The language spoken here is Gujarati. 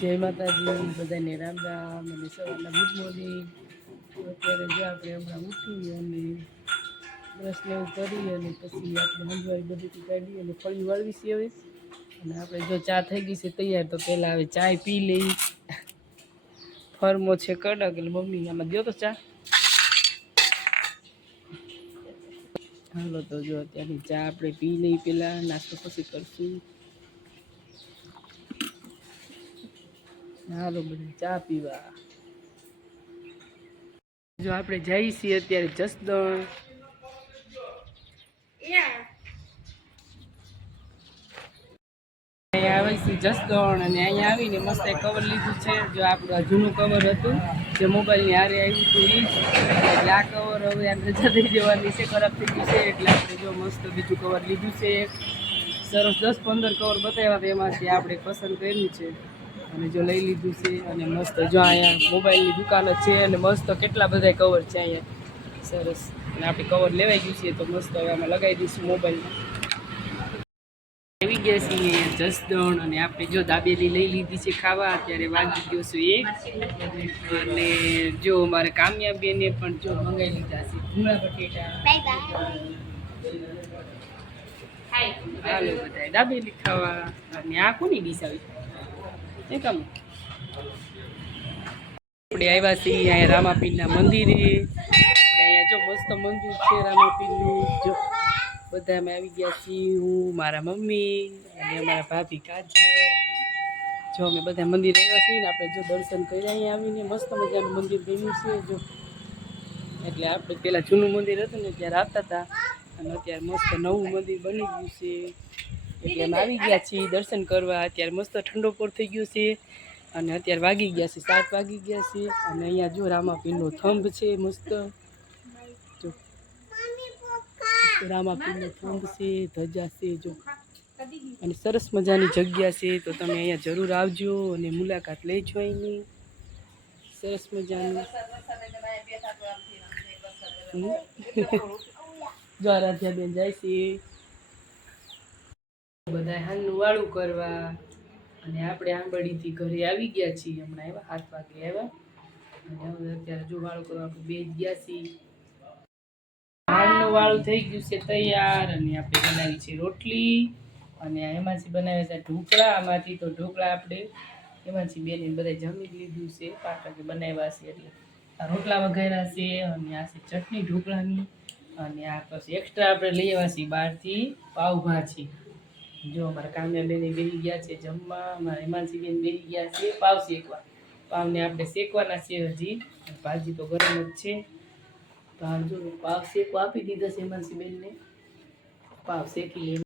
જય માતાજી બધાને રામ રામ અને સવારના ગુડ મોર્નિંગ. અત્યારે જે આપણે હમણાં ઉઠી અને બ્રશ ને એવું કરી અને પછી આપણે હંજવાળી બધી કાઢી અને ફળી વાળવી છે હવે. અને આપણે જો ચા થઈ ગઈ છે તૈયાર, તો પહેલાં હવે ચાય પી લઈ. ફરમો છે કડક, એટલે મમ્મી આમાં દો તો ચા. હાલો, તો જો અત્યારની ચા આપણે પી લઈ પહેલાં નાસ્તો પછી કરશું. હાલો બધા ચા પીવા. જો આપણે જઈએ છીએ અત્યારે જસદણ. જસદણ અને અહીંયા આવીને મસ્ત કવર લીધું છે. જો આપણું જૂનું કવર હતું, જે મોબાઈલની હારે આવ્યું હતું એ જ. એટલે આ કવર હવે આ રજા થઈ જવાની છે, ખરાબ થઈ ગયું છે. એટલે આપણે જો મસ્ત બીજું કવર લીધું છે. સરસ દસ પંદર કવર બતાવ્યા હતા એમાંથી આપણે પસંદ કર્યું છે. અને જો લઈ લીધું છે અને મસ્ત જો અહીંયા મોબાઈલની દુકાન જ છે અને મસ્ત કેટલા બધા કવર છે અહીંયા. સરસ. અને આપણે કવર લેવાઈ ગયું છે તો મસ્ત હવે આમાં લગાવી દઈશું મોબાઈલમાં. આવી ગયા છીએ જસદણ અને આપણે જો દાબેલી લઈ લીધી છે ખાવા અત્યારે વાગી ગયો છું એક. અને જો મારે કામયાબીને પણ જો મંગાવી લીધા છે. ભૂંગળા બટેટા. હાલો બધા દાબેલી ખાવા. અને આ કોની ડીશ આવી? એ કામ આપણે આવ્યા છીએ અહીંયા રામાપીરના મંદિરે. આપણે અહીંયા જો મસ્ત મંદિર છે રામાપીરનું. જો બધા અમે આવી ગયા છીએ હું, મારા મમ્મી અને અમારા ભાભી કાજલ. જો અમે બધા મંદિર આવ્યા છીએ ને આપણે જો દર્શન કર્યા અહીંયા આવીને મસ્ત મજાનું મંદિર બન્યું છે, જો. એટલે આપણે પેલા જૂનું મંદિર હતું ને, ત્યારે આવતા હતા. અને અત્યારે મસ્ત નવું મંદિર બની ગયું છે. એટલે અમે આવી ગયા છીએ દર્શન કરવા. અત્યારે મસ્ત ઠંડો પોર થઈ ગયો છે અને અત્યારે વાગી ગયા છે સાત વાગી ગયા છે અને અહીંયા જો રામાપીરનો થંભ છે મસ્ત. જો રામાપીરનો થંભ છે ધજા છે જો. અને સરસ મજાની જગ્યા છે. તો તમે અહીંયા જરૂર આવજો અને મુલાકાત લેજો અહીંની. સરસ મજાની. જો આરાધ્યાબેન જાય છે. બધા હાલનું કરવા અને આપણે આંબળીથી ઘરે આવી ગયા છીએ. હમણાં આવ્યા હાથ વાગે આવ્યા. અને હવે અત્યારે હજુ વાળું કરવા આપણે બે જ ગયા છીએ. હાલનું વાળું થઈ ગયું છે તૈયાર અને આપણે બનાવી છે રોટલી. અને એમાંથી બનાવ્યા છે ઢોકળા. આમાંથી તો ઢોકળા આપણે એમાંથી બેને બધા જમી લીધું છે. પાકા કે બનાવ્યા છે એટલે આ રોટલા વઘાર્યા છે અને આ છે ચટણી ઢોકળાની. અને આ પછી એક્સ્ટ્રા આપણે લઈ આવ્યા છીએ બહારથી પાવભાજી જો અમારા કામ્યાબેન બેસી ગયા છે જમવા, અમારા હિમાંશીબેન બેસી ગયા છે પાવ શેકવા પાવને આપણે શેકવાના છે હજી ભાજી તો ગરમ જ છે. તો જો પાવ શેકવા આપી દીધા છે હિમાંશીબેનને. પાવ શેકી